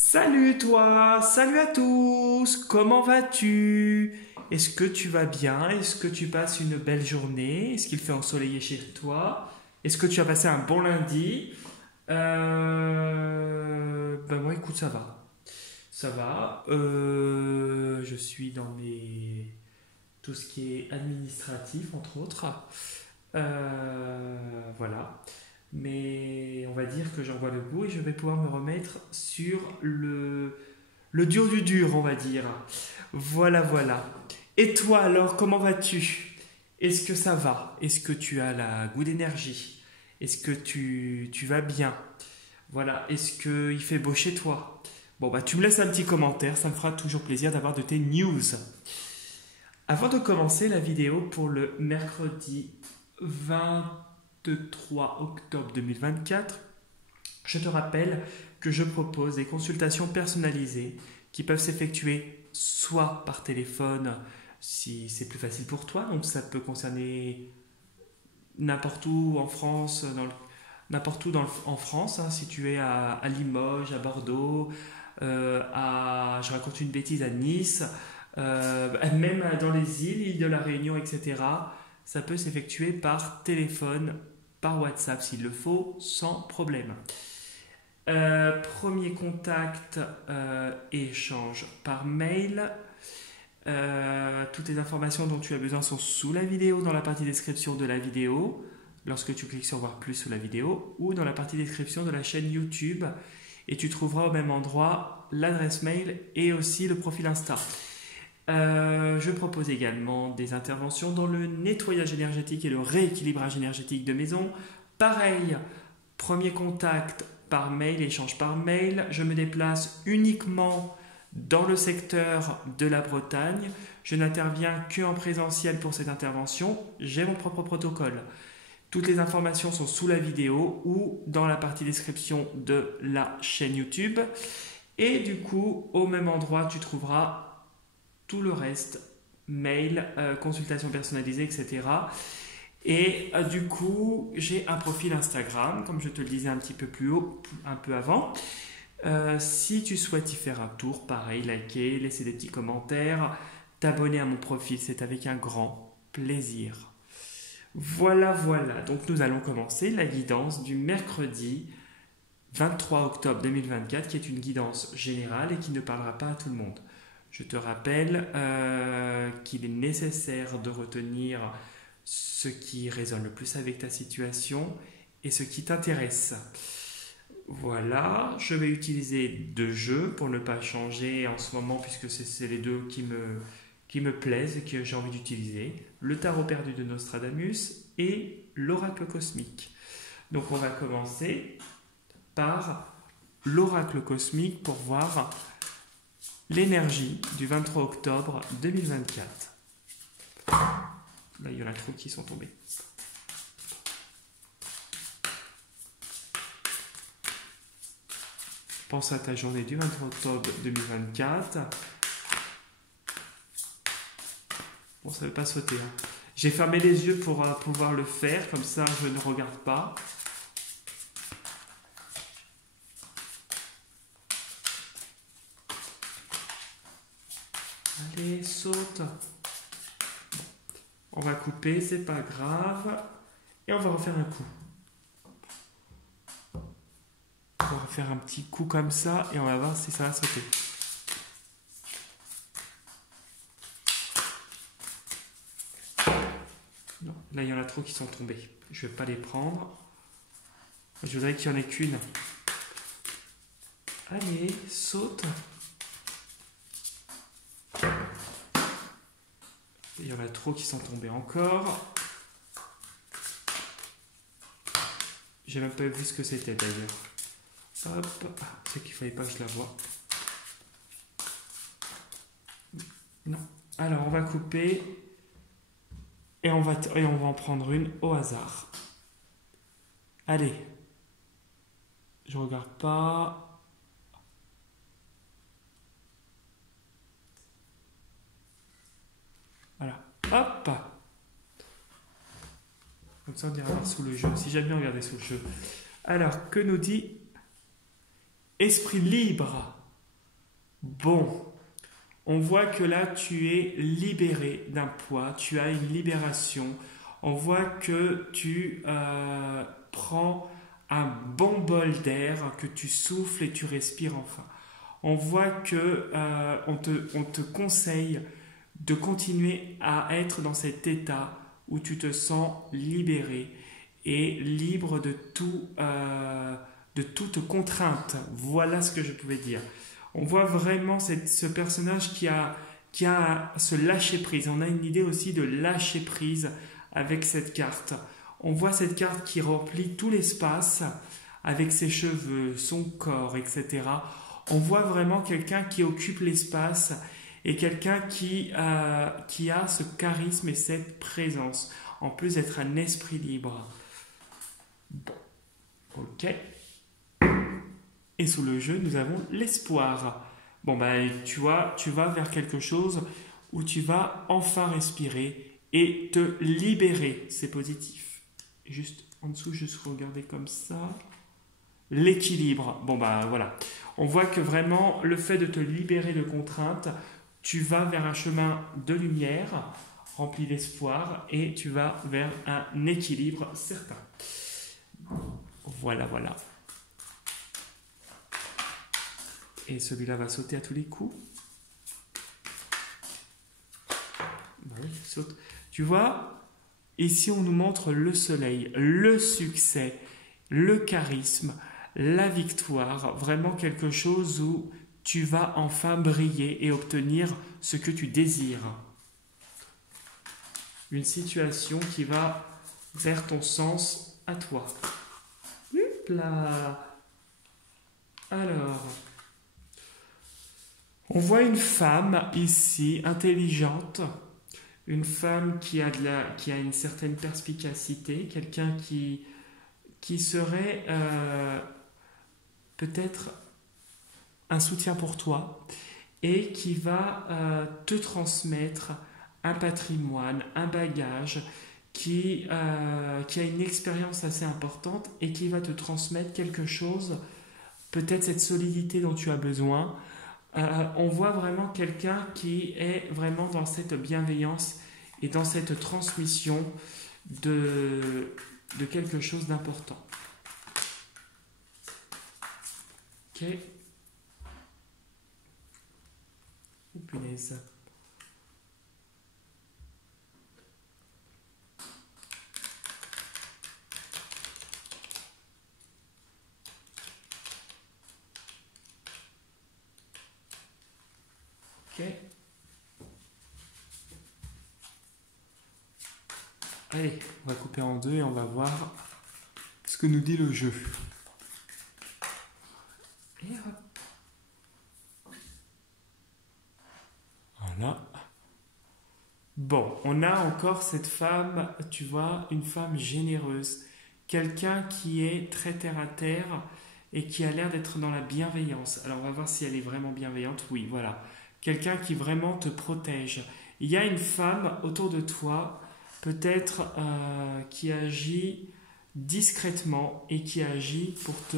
Salut toi, salut à tous, comment vas-tu? Est-ce que tu vas bien? Est-ce que tu passes une belle journée? Est-ce qu'il fait ensoleillé chez toi? Est-ce que tu as passé un bon lundi? Ben moi écoute ça va. Ça va. Je suis dans mes... tout ce qui est administratif entre autres. Voilà. Mais on va dire que j'en vois le bout et je vais pouvoir me remettre sur le dur du dur, on va dire. Voilà, voilà. Et toi alors, comment vas-tu? Est-ce que ça va? Est-ce que tu as la goût d'énergie? Est-ce que tu vas bien? Voilà, est-ce qu'il fait beau chez toi? Bon, bah tu me laisses un petit commentaire, ça me fera toujours plaisir d'avoir de tes news. Avant de commencer la vidéo pour le mercredi 23 octobre 2024, je te rappelle que je propose des consultations personnalisées qui peuvent s'effectuer soit par téléphone si c'est plus facile pour toi, donc ça peut concerner n'importe où en France, en France, hein, si tu es à Limoges, à Bordeaux, je raconte une bêtise, à Nice, même dans les îles de la Réunion, etc. Ça peut s'effectuer par téléphone, par WhatsApp s'il le faut, sans problème. Premier contact, échange par mail. Toutes les informations dont tu as besoin sont sous la vidéo, dans la partie description de la vidéo, lorsque tu cliques sur voir plus sous la vidéo, ou dans la partie description de la chaîne YouTube. Et tu trouveras au même endroit l'adresse mail et aussi le profil Insta. Je propose également des interventions dans le nettoyage énergétique et le rééquilibrage énergétique de maison. Pareil, premier contact par mail, échange par mail. Je me déplace uniquement dans le secteur de la Bretagne. Je n'interviens qu'en présentiel pour cette intervention. J'ai mon propre protocole. Toutes les informations sont sous la vidéo ou dans la partie description de la chaîne YouTube. Et du coup, au même endroit, tu trouveras tout le reste, mail, consultation personnalisée, etc. Et du coup, j'ai un profil Instagram, comme je te le disais un petit peu plus haut, un peu avant. Si tu souhaites y faire un tour, pareil, liker, laisser des petits commentaires, t'abonner à mon profil, c'est avec un grand plaisir. Voilà, voilà. Donc nous allons commencer la guidance du mercredi 23 octobre 2024, qui est une guidance générale et qui ne parlera pas à tout le monde. Je te rappelle qu'il est nécessaire de retenir ce qui résonne le plus avec ta situation et ce qui t'intéresse. Voilà, je vais utiliser deux jeux pour ne pas changer en ce moment puisque c'est les deux qui me plaisent et que j'ai envie d'utiliser. Le tarot perdu de Nostradamus et l'oracle cosmique. Donc on va commencer par l'oracle cosmique pour voir l'énergie du 23 octobre 2024. Là, il y en a trop qui sont tombés. Pense à ta journée du 23 octobre 2024. Bon, ça ne veut pas sauter. Hein. J'ai fermé les yeux pour pouvoir le faire, comme ça je ne regarde pas. Allez, saute. On va couper, c'est pas grave. Et on va refaire un coup. On va faire un petit coup comme ça et on va voir si ça va sauter. Non, là il y en a trop qui sont tombés. Je ne vais pas les prendre. Je voudrais qu'il n'y en ait qu'une. Allez, saute. Il y en a trop qui sont tombés encore. J'ai même pas vu ce que c'était d'ailleurs. Hop, c'est qu'il fallait pas que je la voie. Non. Alors on va couper et on va en prendre une au hasard. Allez. Je regarde pas. Voilà. Hop. Comme ça on ira voir sous le jeu. Si j'aime bien regarder sous le jeu. Alors, que nous dit Esprit libre? Bon, on voit que là, tu es libéré d'un poids, tu as une libération. On voit que tu prends un bon bol d'air, que tu souffles et tu respires enfin. On voit que on te conseille de continuer à être dans cet état où tu te sens libéré et libre de toute contrainte. Voilà ce que je pouvais dire. On voit vraiment ce personnage qui a ce lâcher prise. On a une idée aussi de lâcher prise avec cette carte. On voit cette carte qui remplit tout l'espace avec ses cheveux, son corps, etc. On voit vraiment quelqu'un qui occupe l'espace et quelqu'un qui a ce charisme et cette présence, en plus d'être un esprit libre. Bon, ok. Et sous le jeu, nous avons l'espoir. Bon, ben, tu vois, tu vas vers quelque chose où tu vas enfin respirer et te libérer. C'est positif. Juste en dessous, juste regarder comme ça. L'équilibre. Bon, ben voilà. On voit que vraiment, le fait de te libérer de contraintes, tu vas vers un chemin de lumière rempli d'espoir et tu vas vers un équilibre certain. Voilà, voilà. Et celui-là va sauter à tous les coups. Oui, saute. Tu vois, ici on nous montre le soleil, le succès, le charisme, la victoire, vraiment quelque chose où tu vas enfin briller et obtenir ce que tu désires. Une situation qui va vers ton sens à toi. Hop là. Alors, on voit une femme ici, intelligente, une femme qui a une certaine perspicacité, quelqu'un qui serait peut-être un soutien pour toi et qui va te transmettre un patrimoine, un bagage qui a une expérience assez importante et qui va te transmettre quelque chose, peut-être cette solidité dont tu as besoin. On voit vraiment quelqu'un qui est vraiment dans cette bienveillance et dans cette transmission de quelque chose d'important. Ok. Oh punaise. Ok. Allez, on va couper en deux et on va voir ce que nous dit le jeu. Et hop. Voilà. Bon, on a encore cette femme, tu vois, une femme généreuse. Quelqu'un qui est très terre à terre et qui a l'air d'être dans la bienveillance. Alors on va voir si elle est vraiment bienveillante. Oui, voilà. Quelqu'un qui vraiment te protège. Il y a une femme autour de toi, peut-être qui agit discrètement et qui agit pour te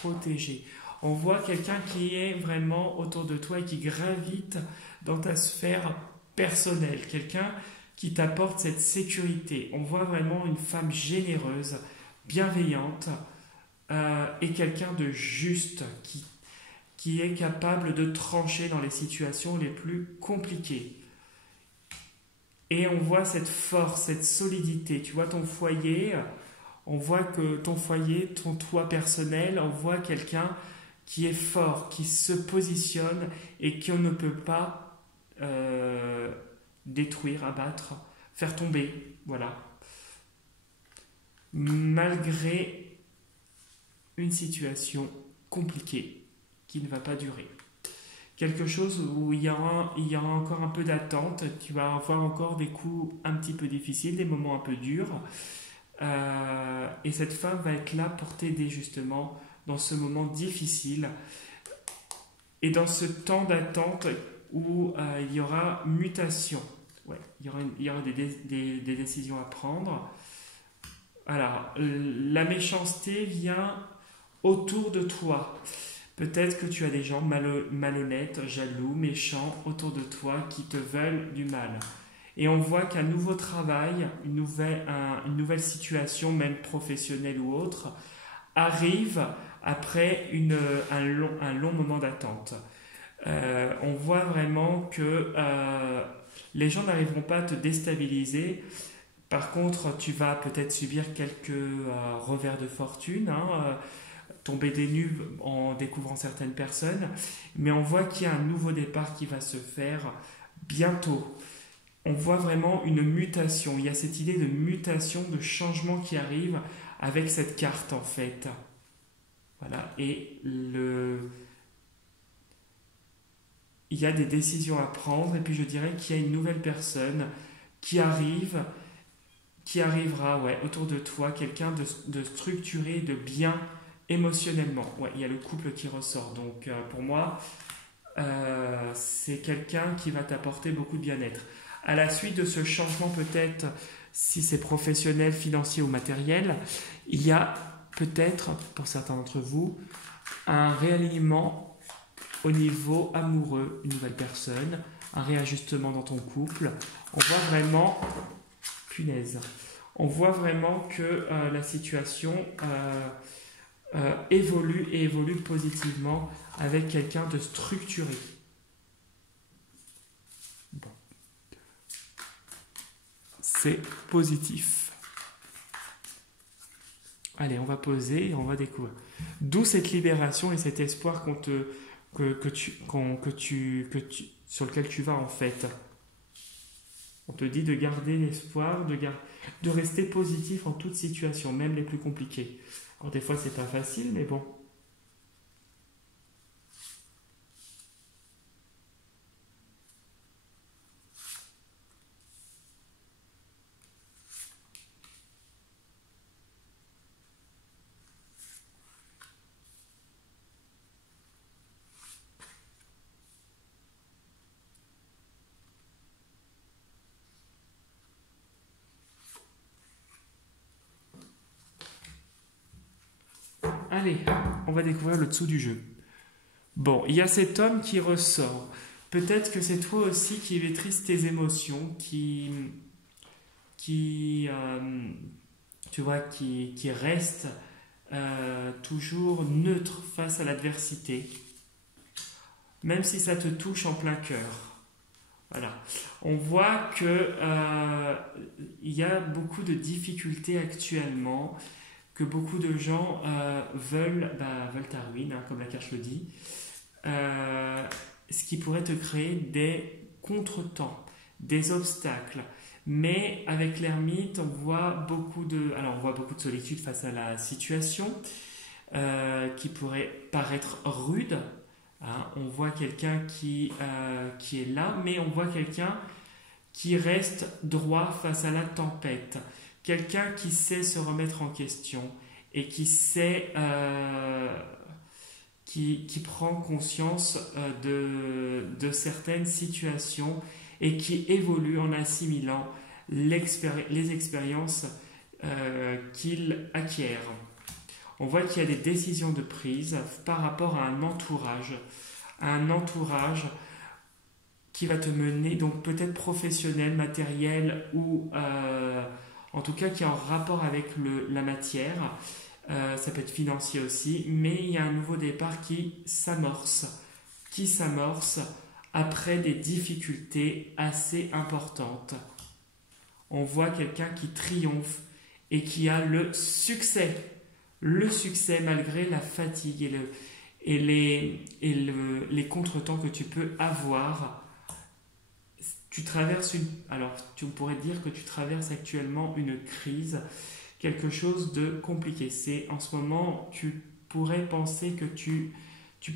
protéger. On voit quelqu'un qui est vraiment autour de toi et qui gravite dans ta sphère personnelle. Quelqu'un qui t'apporte cette sécurité. On voit vraiment une femme généreuse, bienveillante et quelqu'un de juste qui est capable de trancher dans les situations les plus compliquées. Et on voit cette force, cette solidité. Tu vois ton foyer, on voit que ton foyer, ton toit personnel, on voit quelqu'un qui est fort, qui se positionne et qu'on ne peut pas détruire, abattre, faire tomber. Voilà. Malgré une situation compliquée qui ne va pas durer. Quelque chose où il y aura encore un peu d'attente, tu vas avoir encore des coups un petit peu difficiles, des moments un peu durs. Et cette femme va être là pour t'aider justement dans ce moment difficile et dans ce temps d'attente où il y aura mutation. Ouais, il y aura des décisions à prendre. Alors, la méchanceté vient autour de toi. Peut-être que tu as des gens malhonnêtes, jaloux, méchants autour de toi qui te veulent du mal. Et on voit qu'un nouveau travail, une nouvelle situation, même professionnelle ou autre, arrive après un long moment d'attente. On voit vraiment que les gens n'arriveront pas à te déstabiliser. Par contre, tu vas peut-être subir quelques revers de fortune, tomber des nues en découvrant certaines personnes, mais on voit qu'il y a un nouveau départ qui va se faire bientôt. On voit vraiment une mutation. Il y a cette idée de mutation, de changement qui arrive avec cette carte en fait. Voilà. Et il y a des décisions à prendre et puis je dirais qu'il y a une nouvelle personne qui arrivera autour de toi, quelqu'un de structuré, de bien émotionnellement. Ouais, il y a le couple qui ressort. Donc pour moi, c'est quelqu'un qui va t'apporter beaucoup de bien-être. À la suite de ce changement, peut-être, si c'est professionnel, financier ou matériel, il y a peut-être, pour certains d'entre vous, un réalignement au niveau amoureux, une nouvelle personne, un réajustement dans ton couple. On voit vraiment, punaise, on voit vraiment que la situation évolue et évolue positivement avec quelqu'un de structuré. Bon. C'est positif. Allez, on va poser et on va découvrir. D'où cette libération et cet espoir sur lequel tu vas en fait. On te dit de garder l'espoir, de rester positif en toute situation, même les plus compliquées. Alors des fois c'est pas facile, mais bon. Allez, on va découvrir le dessous du jeu. Bon, il y a cet homme qui ressort. Peut-être que c'est toi aussi qui maîtrise tes émotions, tu vois, qui reste toujours neutre face à l'adversité, même si ça te touche en plein cœur. Voilà. On voit que il y a beaucoup de difficultés actuellement, que beaucoup de gens veulent ta ruine, comme la carte le dit, ce qui pourrait te créer des contretemps, des obstacles. Mais avec l'ermite, on voit beaucoup de solitude face à la situation, qui pourrait paraître rude. On voit quelqu'un qui est là, mais on voit quelqu'un qui reste droit face à la tempête. Quelqu'un qui sait se remettre en question et qui sait, qui prend conscience de certaines situations et qui évolue en assimilant les expériences qu'il acquiert. On voit qu'il y a des décisions de prise par rapport à un entourage qui va te mener, donc peut-être professionnel, matériel ou en tout cas qui est en rapport avec la matière. Ça peut être financier aussi, mais il y a un nouveau départ qui s'amorce après des difficultés assez importantes. On voit quelqu'un qui triomphe et qui a le succès malgré la fatigue et les contretemps que tu peux avoir. Alors tu pourrais dire que tu traverses actuellement une crise, quelque chose de compliqué. C'est en ce moment, tu pourrais penser que tu te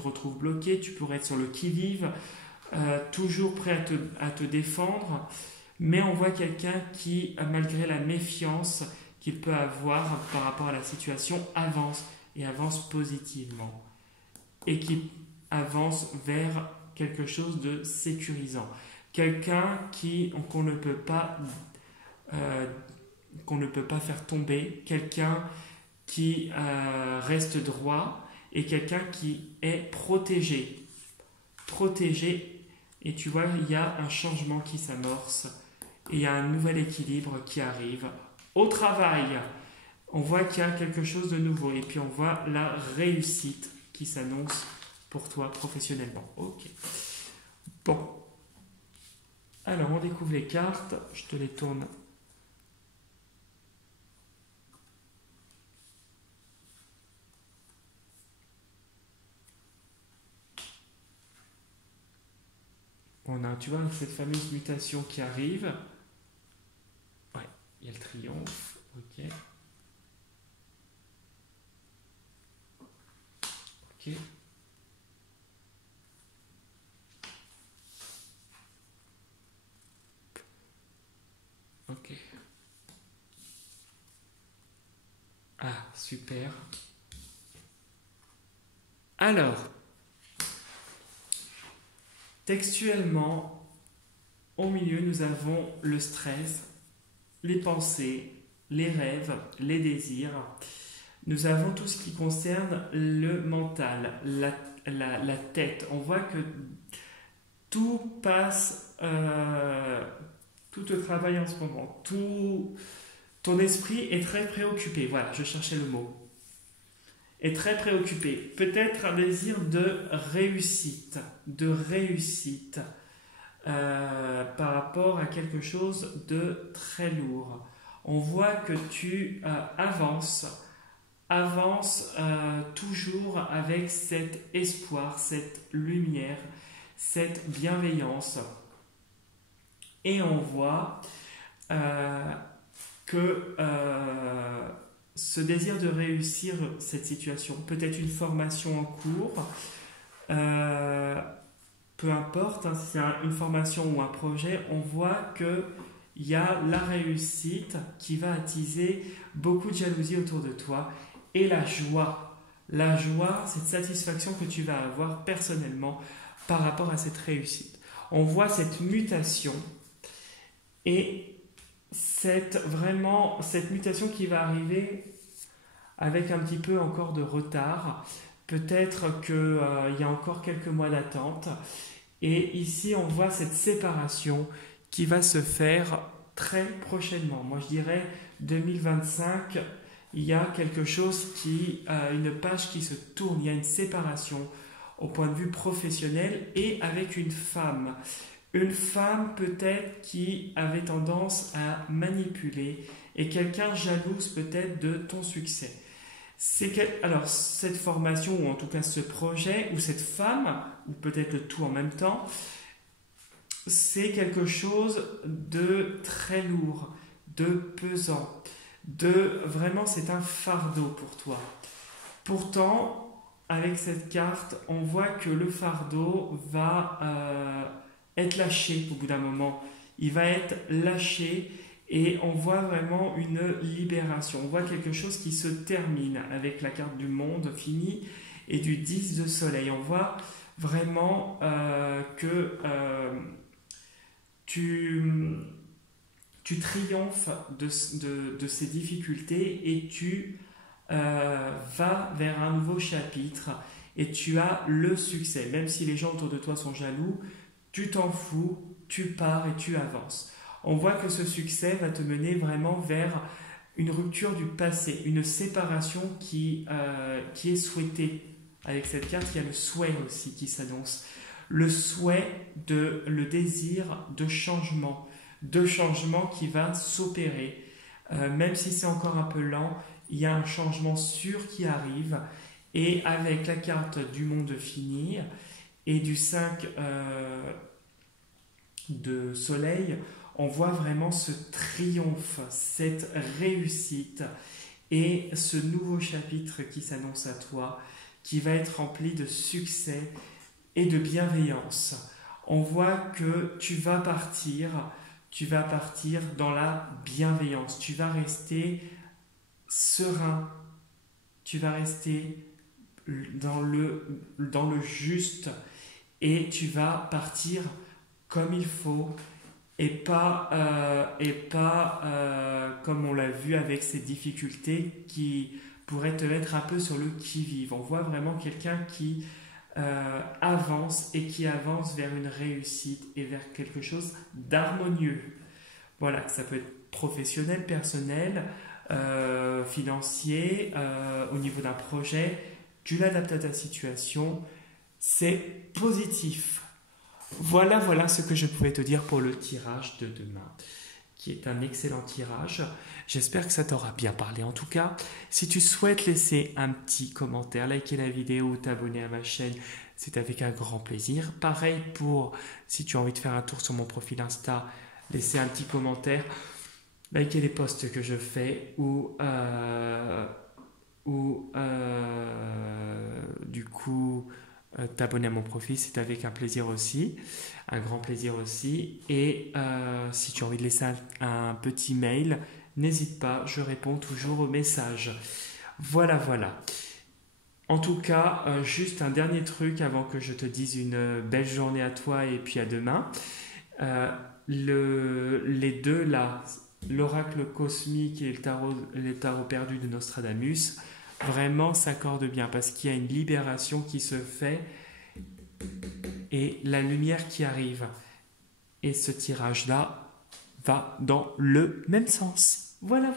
retrouves bloqué, tu pourrais être sur le qui-vive, toujours prêt à te défendre, mais on voit quelqu'un qui, malgré la méfiance qu'il peut avoir par rapport à la situation, avance positivement et qui avance vers quelque chose de sécurisant. Quelqu'un qu'on ne peut pas faire tomber, quelqu'un qui reste droit et quelqu'un qui est protégé. Protégé, et tu vois, il y a un changement qui s'amorce et il y a un nouvel équilibre qui arrive. Au travail, on voit qu'il y a quelque chose de nouveau et puis on voit la réussite qui s'annonce pour toi professionnellement. Ok. Bon. Alors, on découvre les cartes. Je te les tourne. On a, tu vois, cette fameuse mutation qui arrive. Ouais, il y a le triomphe. Ok. Ok. Ok. Ah, super. Alors, textuellement, au milieu, nous avons le stress, les pensées, les rêves, les désirs. Nous avons tout ce qui concerne le mental, la tête. On voit que tout passe, tout te travaille en ce moment. Tout, ton esprit est très préoccupé. Voilà, je cherchais le mot. Est très préoccupé. Peut-être un désir de réussite par rapport à quelque chose de très lourd. On voit que tu avances toujours avec cet espoir, cette lumière, cette bienveillance. Et on voit que ce désir de réussir cette situation, peut-être une formation en cours, peu importe, hein, si c'est une formation ou un projet, on voit qu'il y a la réussite qui va attiser beaucoup de jalousie autour de toi et la joie. La joie, cette satisfaction que tu vas avoir personnellement par rapport à cette réussite. On voit cette mutation et cette mutation qui va arriver avec un petit peu encore de retard. Peut-être qu'il y a encore quelques mois d'attente. Et ici, on voit cette séparation qui va se faire très prochainement. Moi, je dirais 2025, il y a quelque chose une page qui se tourne, il y a une séparation au point de vue professionnel et avec une femme. Une femme peut-être qui avait tendance à manipuler et quelqu'un jalouse peut-être de ton succès. Alors, cette formation, ou en tout cas ce projet, ou cette femme, ou peut-être le tout en même temps, c'est quelque chose de très lourd, de pesant, vraiment c'est un fardeau pour toi. Pourtant, avec cette carte, on voit que le fardeau va être lâché au bout d'un moment. Il va être lâché. Et on voit vraiment une libération. On voit quelque chose qui se termine avec la carte du monde fini et du 10 de soleil. On voit vraiment que tu triomphes de ces difficultés et tu vas vers un nouveau chapitre et tu as le succès. Même si les gens autour de toi sont jaloux, tu t'en fous, tu pars et tu avances. On voit que ce succès va te mener vraiment vers une rupture du passé, une séparation qui est souhaitée. Avec cette carte, il y a le souhait aussi qui s'annonce. Le souhait, le désir de changement qui va s'opérer. Même si c'est encore un peu lent, il y a un changement sûr qui arrive. Et avec la carte du monde fini et du 5 de soleil, on voit vraiment ce triomphe, cette réussite et ce nouveau chapitre qui s'annonce à toi, qui va être rempli de succès et de bienveillance. On voit que tu vas partir dans la bienveillance, tu vas rester serein, tu vas rester dans le juste et tu vas partir comme il faut. Et pas comme on l'a vu avec ces difficultés qui pourrait te mettre un peu sur le qui-vive. On voit vraiment quelqu'un qui avance et qui avance vers une réussite et vers quelque chose d'harmonieux. Voilà, ça peut être professionnel, personnel, financier, au niveau d'un projet. Tu l'adaptes à ta situation, c'est positif. Voilà ce que je pouvais te dire pour le tirage de demain, qui est un excellent tirage. J'espère que ça t'aura bien parlé. En tout cas, si tu souhaites laisser un petit commentaire, liker la vidéo ou t'abonner à ma chaîne, c'est avec un grand plaisir. Pareil pour si tu as envie de faire un tour sur mon profil Insta, laisser un petit commentaire, liker les posts que je fais ou du coup t'abonner à mon profil, c'est avec un plaisir aussi, un grand plaisir aussi. Et si tu as envie de laisser un petit mail, n'hésite pas, je réponds toujours aux messages. Voilà. En tout cas, juste un dernier truc avant que je te dise une belle journée à toi et puis à demain. Les deux là, l'oracle cosmique et le tarot perdu de Nostradamus, vraiment s'accordent bien parce qu'il y a une libération qui se fait et la lumière qui arrive. Et ce tirage-là va dans le même sens. Voilà.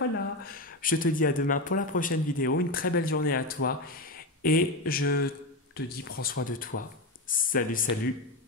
Je te dis à demain pour la prochaine vidéo. Une très belle journée à toi. Et je te dis prends soin de toi. Salut.